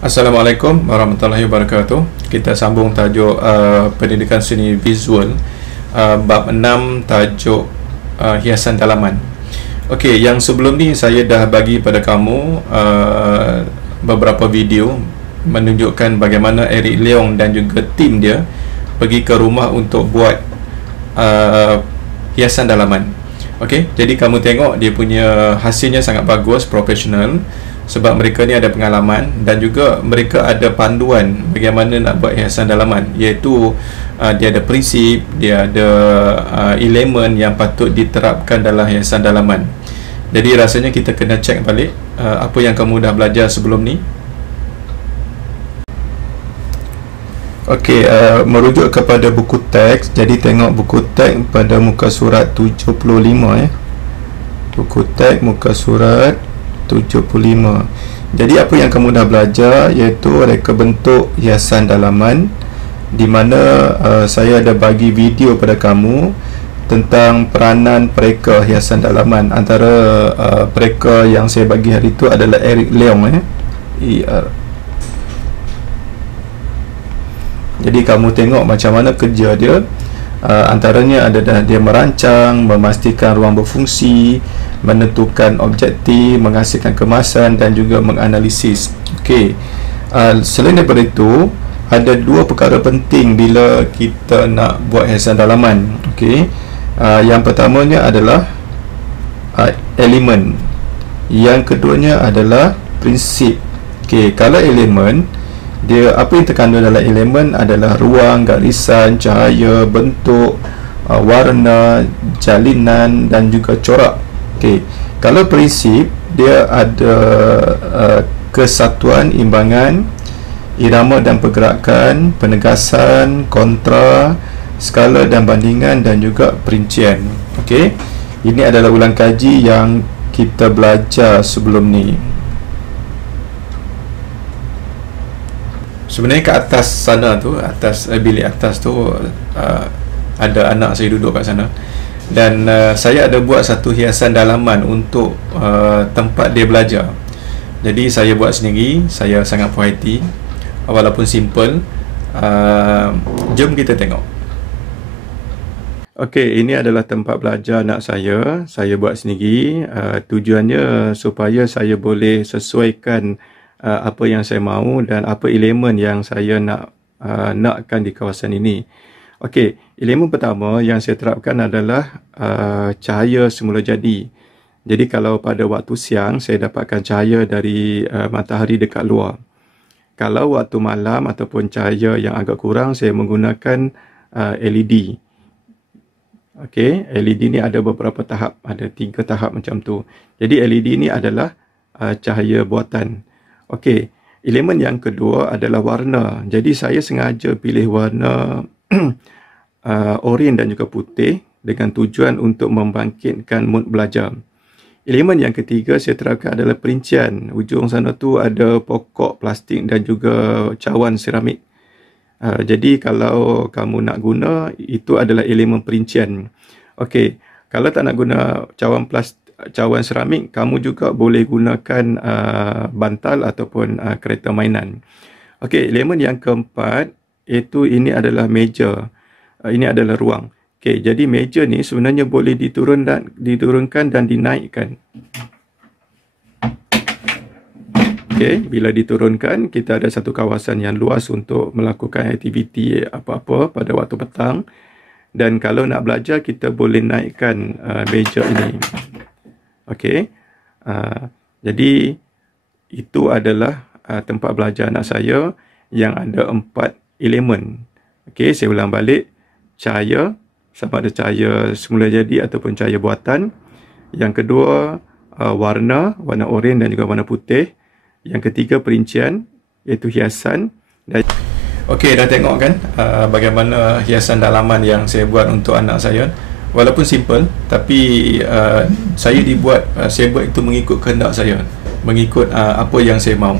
Assalamualaikum warahmatullahi wabarakatuh. Kita sambung tajuk pendidikan seni visual, bab 6, tajuk hiasan dalaman. Okey, yang sebelum ni saya dah bagi pada kamu beberapa video menunjukkan bagaimana Eric Leong dan juga tim dia pergi ke rumah untuk buat hiasan dalaman. Okey, jadi kamu tengok dia punya hasilnya sangat bagus, profesional, sebab mereka ni ada pengalaman dan juga mereka ada panduan bagaimana nak buat hiasan dalaman, iaitu dia ada prinsip, dia ada elemen yang patut diterapkan dalam hiasan dalaman. Jadi rasanya kita kena cek balik apa yang kamu dah belajar sebelum ni. Okey, merujuk kepada buku teks. Jadi tengok buku teks pada muka surat 75 ya. Buku teks muka surat 75. Jadi apa yang kamu dah belajar iaitu reka bentuk hiasan dalaman, di mana saya ada bagi video pada kamu tentang peranan pereka hiasan dalaman. Antara pereka yang saya bagi hari itu adalah Eric Leong Jadi kamu tengok macam mana kerja dia. Antaranya adalah dia merancang, memastikan ruang berfungsi, menentukan objektif, menghasilkan kemasan dan juga menganalisis. Okey. Selain daripada itu, ada dua perkara penting bila kita nak buat hiasan dalaman. Okey. Yang pertamanya adalah elemen. Yang keduanya adalah prinsip. Okey, kalau elemen, dia apa yang terkandung dalam elemen adalah ruang, garisan, cahaya, bentuk, warna, jalinan dan juga corak. Okey, kalau prinsip, dia ada kesatuan, imbangan, irama dan pergerakan, penegasan, kontra, skala dan bandingan dan juga perincian. Okey, ini adalah ulang kaji yang kita belajar sebelum ni. Sebenarnya kat atas sana tu, atas bilik atas tu, ada anak saya duduk kat sana. Dan saya ada buat satu hiasan dalaman untuk tempat dia belajar. Jadi saya buat sendiri, saya sangat puas hati, walaupun simple. Jom kita tengok. Okey, ini adalah tempat belajar anak saya buat sendiri. Tujuannya supaya saya boleh sesuaikan apa yang saya mahu dan apa elemen yang saya nakkan di kawasan ini. Okey, elemen pertama yang saya terapkan adalah cahaya semula jadi. Jadi kalau pada waktu siang saya dapatkan cahaya dari matahari dekat luar. Kalau waktu malam ataupun cahaya yang agak kurang, saya menggunakan LED. Okey, LED ni ada beberapa tahap, ada 3 tahap macam tu. Jadi LED ni adalah cahaya buatan. Okey, elemen yang kedua adalah warna. Jadi saya sengaja pilih warna oranye dan juga putih dengan tujuan untuk membangkitkan mood belajar. Elemen yang ketiga saya terapkan adalah perincian. Ujung sana tu ada pokok plastik dan juga cawan seramik. Jadi kalau kamu nak guna, itu adalah elemen perincian. Okey, kalau tak nak guna cawan seramik, kamu juga boleh gunakan bantal ataupun kereta mainan. Okey, elemen yang keempat iaitu ini adalah meja. Ini adalah ruang. Okey, jadi meja ni sebenarnya boleh diturunkan dan dinaikkan. Okey, bila diturunkan, kita ada satu kawasan yang luas untuk melakukan aktiviti apa-apa pada waktu petang. Dan kalau nak belajar, kita boleh naikkan meja ini. Okey, jadi itu adalah tempat belajar anak saya yang ada 4 elemen. Okey, saya ulang balik. Cahaya, sama ada cahaya semula jadi ataupun cahaya buatan. Yang kedua, warna oranye dan juga warna putih. Yang ketiga, perincian, iaitu hiasan. Okey, dah tengok kan bagaimana hiasan dalaman yang saya buat untuk anak saya. Walaupun simple, tapi saya buat itu mengikut kehendak saya, mengikut apa yang saya mahu.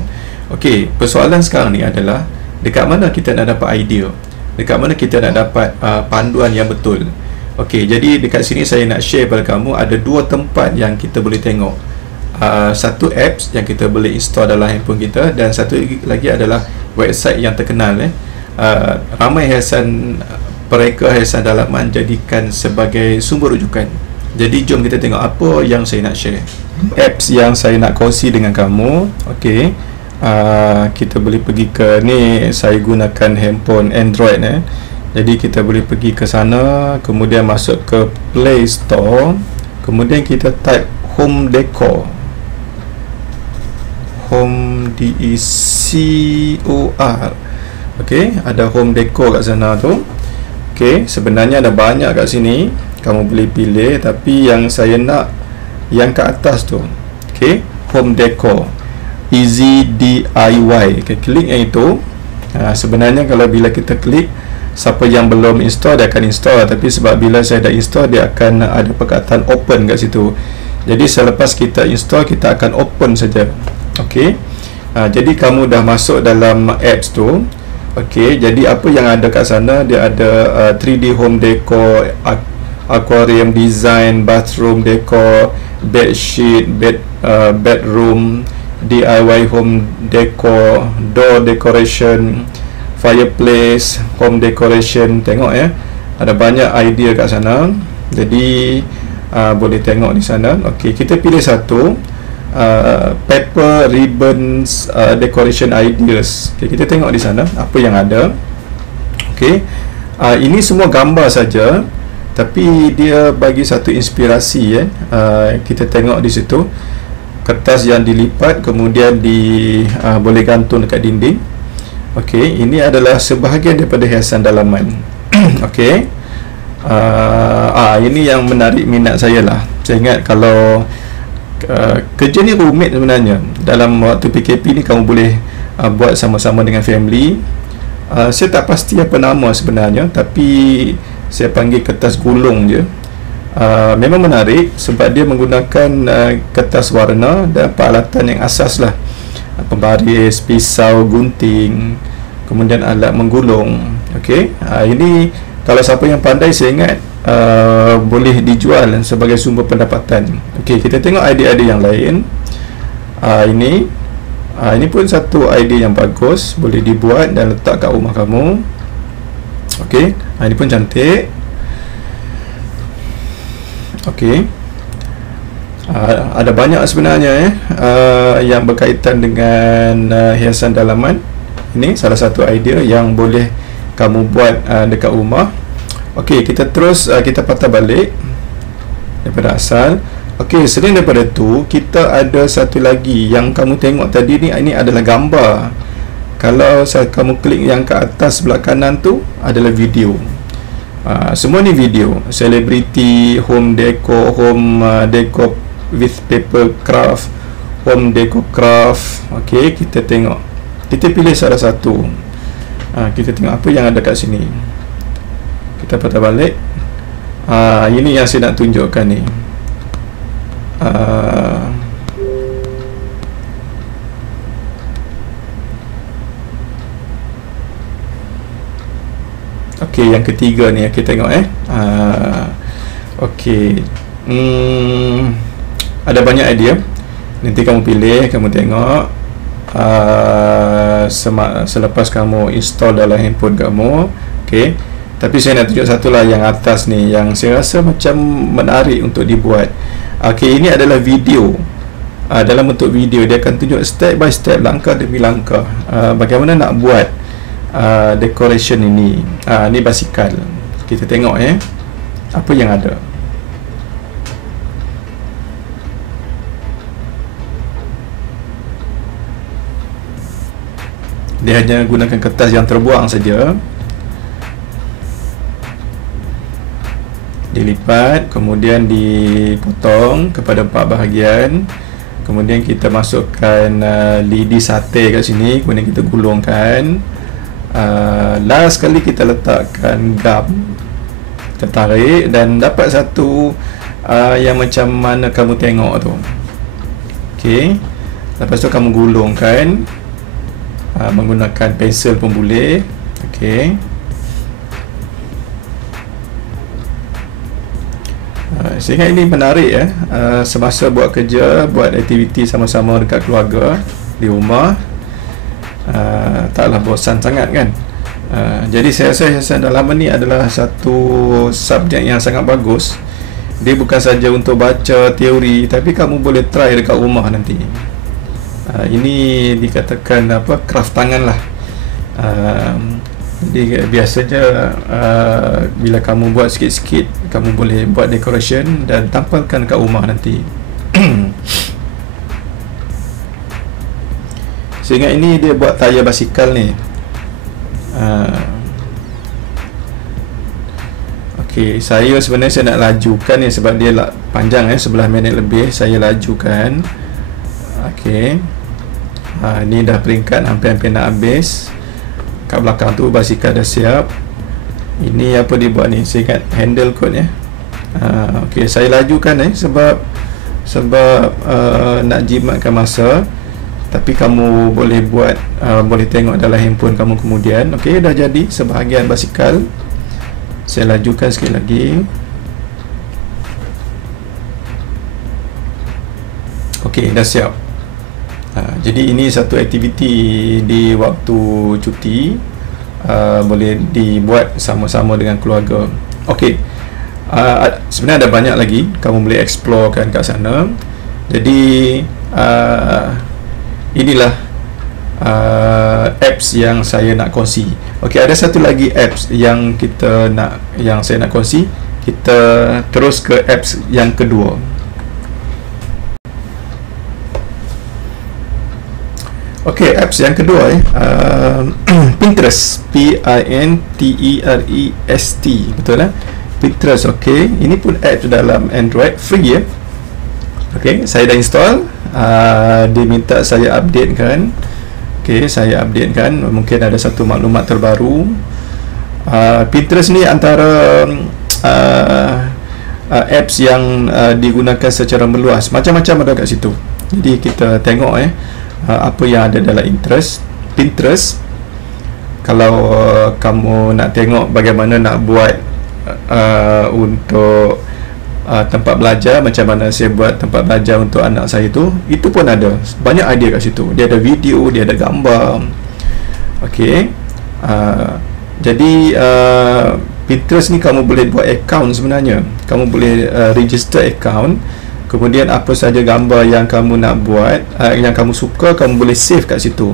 Okey, persoalan sekarang ni adalah dekat mana kita nak dapat idea, dekat mana kita nak dapat panduan yang betul. Okey, jadi dekat sini saya nak share pada kamu ada 2 tempat yang kita boleh tengok satu apps yang kita boleh install dalam handphone kita, dan satu lagi adalah website yang terkenal. Ramai hiasan mereka hiasan dalaman jadikan sebagai sumber rujukan. Jadi jom kita tengok apa yang saya nak share. Apps yang saya nak kongsi dengan kamu. Okey, kita boleh pergi ke ni, saya gunakan handphone Android. Jadi kita boleh pergi ke sana, kemudian masuk ke Play Store, kemudian kita type Home Decor. Home DECOR. Okey, ada Home Decor kat sana tu. Okey, sebenarnya ada banyak kat sini, kamu boleh pilih, tapi yang saya nak yang kat atas tu. Okey, Home Decor, Easy DIY. Okay, klik yang itu. Sebenarnya kalau bila kita klik, siapa yang belum install dia akan install, tapi sebab bila saya dah install, dia akan ada perkataan open kat situ. Jadi selepas kita install, kita akan open saja. Okey, jadi kamu dah masuk dalam apps tu. Okey, jadi apa yang ada kat sana, dia ada 3D home decor, aquarium design, bathroom decor, bed sheet, bedroom, DIY home decor, door decoration, fireplace, home decoration. Tengok ada banyak idea kat sana. Jadi boleh tengok di sana. Okey, kita pilih satu, paper ribbons decoration ideas. Okay, kita tengok di sana apa yang ada. Okey, ini semua gambar saja, tapi dia bagi satu inspirasi. Kita tengok di situ kertas yang dilipat, kemudian boleh gantung dekat dinding. Okey, ini adalah sebahagian daripada hiasan dalaman. Okey, ini yang menarik minat saya lah. Saya ingat kalau kerja ni rumit sebenarnya. Dalam waktu PKP ni kamu boleh buat sama-sama dengan family. Saya tak pasti apa nama sebenarnya, tapi saya panggil kertas gulung je. Memang menarik sebab dia menggunakan kertas warna dan peralatan yang asas lah, pembaris, pisau, gunting, kemudian alat menggulung. Okey, ini kalau siapa yang pandai, saya ingat boleh dijual sebagai sumber pendapatan. Okey, kita tengok idea-idea yang lain. Ini pun satu idea yang bagus, boleh dibuat dan letak kat rumah kamu. Okey, ini pun cantik. Okey, ada banyak sebenarnya yang berkaitan dengan hiasan dalaman. Ini salah satu idea yang boleh kamu buat dekat rumah. Okey, kita terus kita patah balik daripada asal. Okey, selain daripada tu, kita ada satu lagi yang kamu tengok tadi ni. Ini adalah gambar. Kalau kamu klik yang ke atas sebelah kanan tu adalah video. Semua ni video. Celebrity, home decor, home decor with paper craft, home decor craft. Okey, kita tengok. Kita pilih salah satu. Kita tengok apa yang ada kat sini. Kita patah balik. Ini yang saya nak tunjukkan ni. Okey, yang ketiga ni kita tengok okey. Ada banyak idea. Nanti kamu pilih, kamu tengok. Selepas kamu install dalam handphone kamu. Okey. Tapi saya nak tunjuk satu lah, yang atas ni, yang saya rasa macam menarik untuk dibuat. Okey, ini adalah video. Dalam bentuk video, dia akan tunjuk step by step, langkah demi langkah, bagaimana nak buat decoration ini. Ni basikal. Kita tengok apa yang ada. Dia hanya gunakan kertas yang terbuang saja. Dilipat, kemudian dipotong kepada 4 bahagian. Kemudian kita masukkan lidi sate kat sini, kemudian kita gulungkan. Last sekali kita letakkan gum, kita tarik dan dapat satu yang macam mana kamu tengok tu. Okey, lepas tu kamu gulungkan menggunakan pensel pun boleh. Okey, Saya ingat ini menarik ya. Semasa buat kerja, buat aktiviti sama-sama dekat keluarga di rumah, taklah bosan sangat kan. Jadi saya rasa hiasan dalaman ni adalah satu subjek yang sangat bagus. Dia bukan saja untuk baca teori, tapi kamu boleh try dekat rumah nanti. Ini dikatakan craft tangan lah. Jadi biasanya bila kamu buat sikit-sikit, kamu boleh buat decoration dan tampalkan kat rumah nanti. Sehingga ini dia buat tayar basikal ni. Okey, saya sebenarnya nak lajukan ni sebab dia panjang 11 minit lebih. Saya lajukan. Okey. Ni dah peringkat hampir-hampir nak habis. Kat belakang tu basikal dah siap. Ini apa dia buat ni? Saya ingat handle kot ya. Okey, saya lajukan sebab nak jimatkan masa. Tapi kamu boleh buat, boleh tengok dalam handphone kamu kemudian. Okey, dah jadi sebahagian basikal. Saya lajukan sekali lagi. Okey, dah siap. Jadi ini satu aktiviti di waktu cuti, boleh dibuat sama-sama dengan keluarga. Okey, sebenarnya ada banyak lagi kamu boleh explore kan kat sana. Jadi inilah apps yang saya nak kongsi. Okey, ada satu lagi apps yang saya nak kongsi. Kita terus ke apps yang kedua. Okey, apps yang kedua Pinterest, Pinterest, betul lah, Pinterest. Okey, ini pun apps dalam Android, free ya. Okey, saya dah install. Dia minta saya update kan. Okey, saya update kan. Mungkin ada satu maklumat terbaru. Pinterest ni antara apps yang digunakan secara meluas. Macam-macam ada kat situ. Jadi kita tengok apa yang ada dalam Pinterest. Kalau kamu nak tengok bagaimana nak buat untuk tempat belajar, macam mana saya buat tempat belajar untuk anak saya itu pun ada banyak idea kat situ. Dia ada video, dia ada gambar. Okey, jadi Pinterest ni kamu boleh buat account sebenarnya. Kamu boleh register account. Kemudian apa saja gambar yang kamu nak buat, yang kamu suka, kamu boleh save kat situ.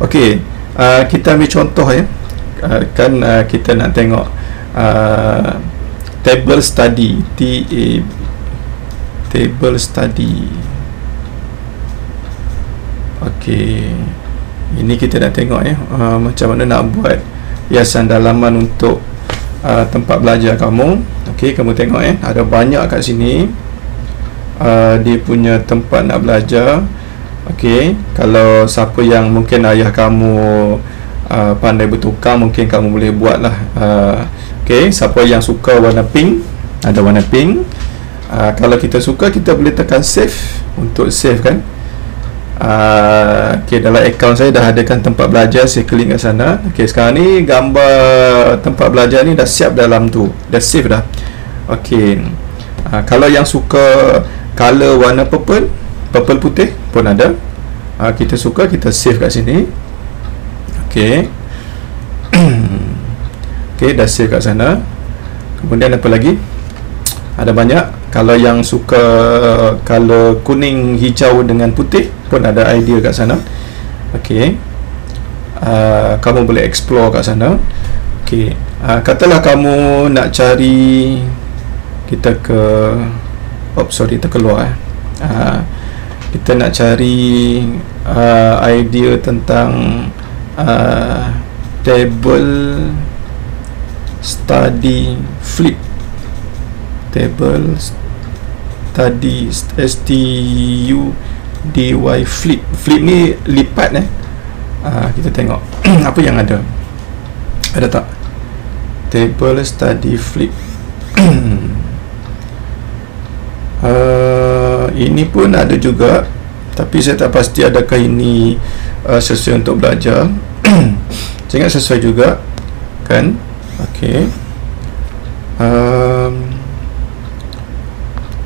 Okey, kita ambil contoh kita nak tengok table study, table study. Okey, ini kita nak tengok macam mana nak buat hiasan dalaman untuk tempat belajar kamu. Okey, kamu tengok ada banyak kat sini. Dia punya tempat nak belajar. Okey, kalau siapa yang mungkin ayah kamu pandai bertukar, mungkin kamu boleh buat lah. Okey, siapa yang suka warna pink, ada warna pink. Kalau kita suka, kita boleh tekan save untuk save kan. Okey, dalam akaun saya dah adakan tempat belajar. Saya klik kat sana. Okey, sekarang ni gambar tempat belajar ni dah siap dalam tu, dah save dah. Okey, kalau yang suka color warna purple putih pun ada. Kita suka, kita save kat sini. Okey. Okey, dah save kat sana. Kemudian apa lagi? Ada banyak. Kalau yang suka color kuning, hijau dengan putih pun ada idea kat sana. Okey. Kamu boleh explore kat sana. Okey. Katalah kamu nak cari, kita ke kita keluar. Kita nak cari idea tentang table study flip. Table study STUDY flip. Flip ni lipat kita tengok apa yang ada. Ada tak? Table study flip. Ini pun ada juga, tapi saya tak pasti adakah ini sesuai untuk belajar. Saya ingat sesuai juga kan. Okey,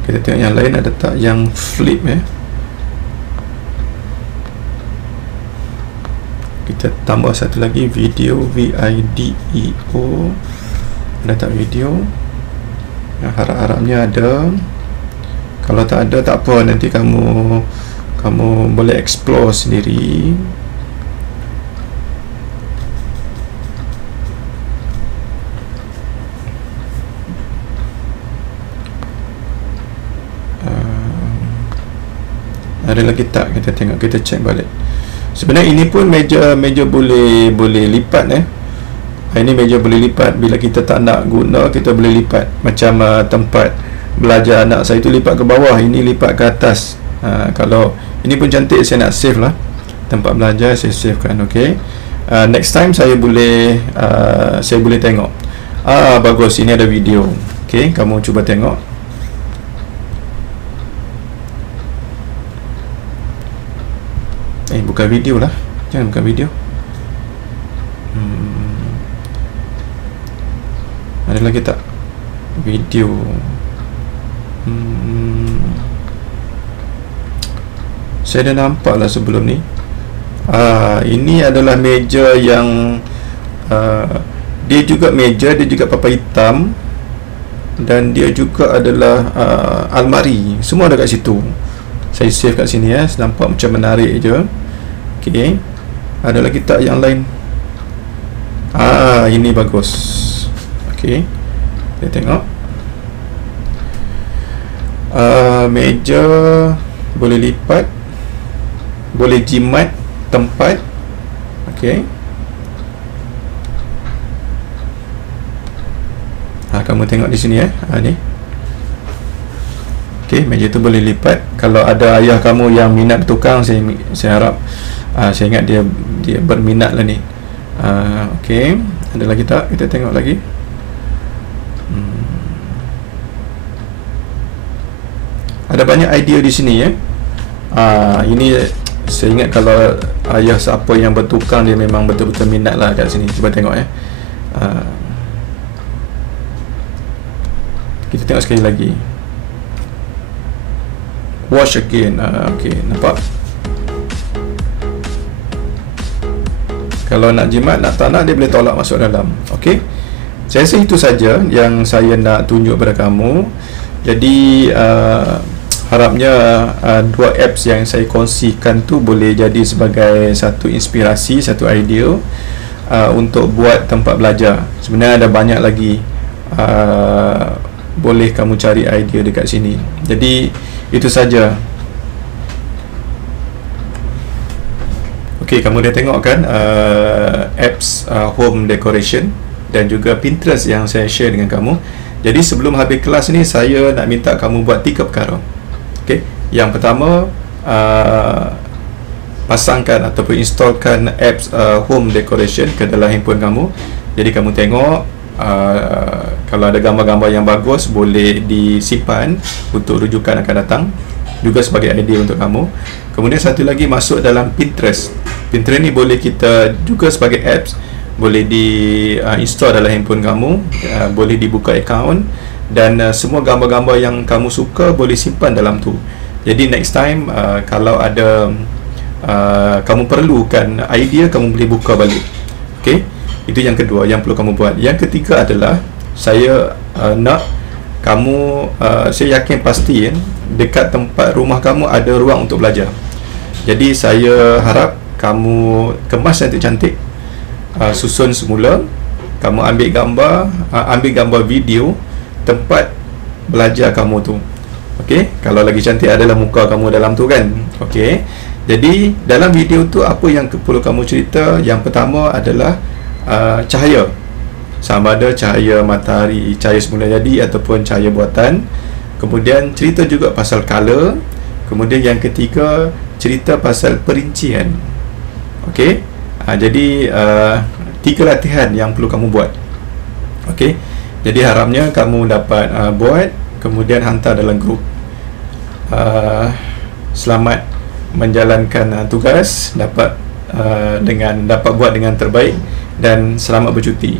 Kita tengok yang lain ada tak yang flip ya. Kita tambah satu lagi, video, video. Ada tak video? Harap-harapnya ada. Kalau tak ada, tak apa, nanti kamu boleh explore sendiri. Ada lagi tak? Kita tengok, kita check balik. Sebenarnya ini pun meja boleh lipat ini meja boleh lipat. Bila kita tak nak guna, kita boleh lipat. Macam tempat belajar anak saya tu lipat ke bawah, ini lipat ke atas. Kalau ini pun cantik, saya nak save lah. Tempat belajar saya savekan. Okay, next time saya boleh tengok. Bagus, ini ada video. Okay, kamu cuba tengok. Bukan video lah. Jangan bukan video. Ada lagi tak? Video. Saya dah nampak lah sebelum ni. Ini adalah meja yang dia juga meja, dia juga papan hitam, dan dia juga adalah almari. Semua ada kat situ. Saya save kat sini ya. Nampak macam menarik je. Okay, ada lagi tak yang lain? Ini bagus. Okay, kita tengok. Meja boleh lipat, boleh jimat tempat. Okay, kamu tengok di sini ya. Ni. Okay, meja tu boleh lipat. Kalau ada ayah kamu yang minat bertukang, saya harap, saya ingat dia berminat lah ni. Okay, ada lagi tak? Kita tengok lagi. Ada banyak idea di sini ya. Ini saya ingat kalau ayah siapa yang bertukang, dia memang betul-betul minat lah kat sini. Cuba tengok ya. Kita tengok sekali lagi. Wash again. Okay, nampak? Kalau nak jimat, nak tak nak, dia boleh tolak masuk dalam. Okay, saya rasa itu saja yang saya nak tunjuk pada kamu. Jadi harapnya dua apps yang saya kongsikan tu boleh jadi sebagai satu inspirasi, satu idea untuk buat tempat belajar. Sebenarnya ada banyak lagi, boleh kamu cari idea dekat sini. Jadi itu saja. Okey, kamu dah tengok kan apps home decoration dan juga Pinterest yang saya share dengan kamu. Jadi sebelum habis kelas ni, saya nak minta kamu buat 3 perkara. Okey, yang pertama, pasangkan ataupun installkan apps home decoration ke dalam handphone kamu. Jadi kamu tengok, kalau ada gambar-gambar yang bagus, boleh disimpan untuk rujukan akan datang, juga sebagai idea untuk kamu. Kemudian satu lagi, masuk dalam Pinterest. Pinterest ni boleh kita juga sebagai apps, boleh di-install dalam handphone kamu, boleh dibuka account, dan semua gambar-gambar yang kamu suka boleh simpan dalam tu. Jadi next time kalau ada kamu perlukan idea, kamu boleh buka balik. Okay, itu yang kedua yang perlu kamu buat. Yang ketiga adalah, saya nak kamu, saya yakin pasti dekat tempat rumah kamu ada ruang untuk belajar. Jadi saya harap kamu kemas cantik-cantik, susun semula, kamu ambil gambar video tempat belajar kamu tu. Okey, kalau lagi cantik adalah muka kamu dalam tu kan. Okey, jadi dalam video tu apa yang perlu kamu cerita? Yang pertama adalah cahaya, sama ada cahaya matahari, cahaya semula jadi ataupun cahaya buatan. Kemudian cerita juga pasal color. Kemudian yang ketiga, cerita pasal perincian. Okey, jadi 3 latihan yang perlu kamu buat. Okey, jadi harapnya kamu dapat buat, kemudian hantar dalam grup. Selamat menjalankan tugas, dapat buat dengan terbaik, dan selamat bercuti.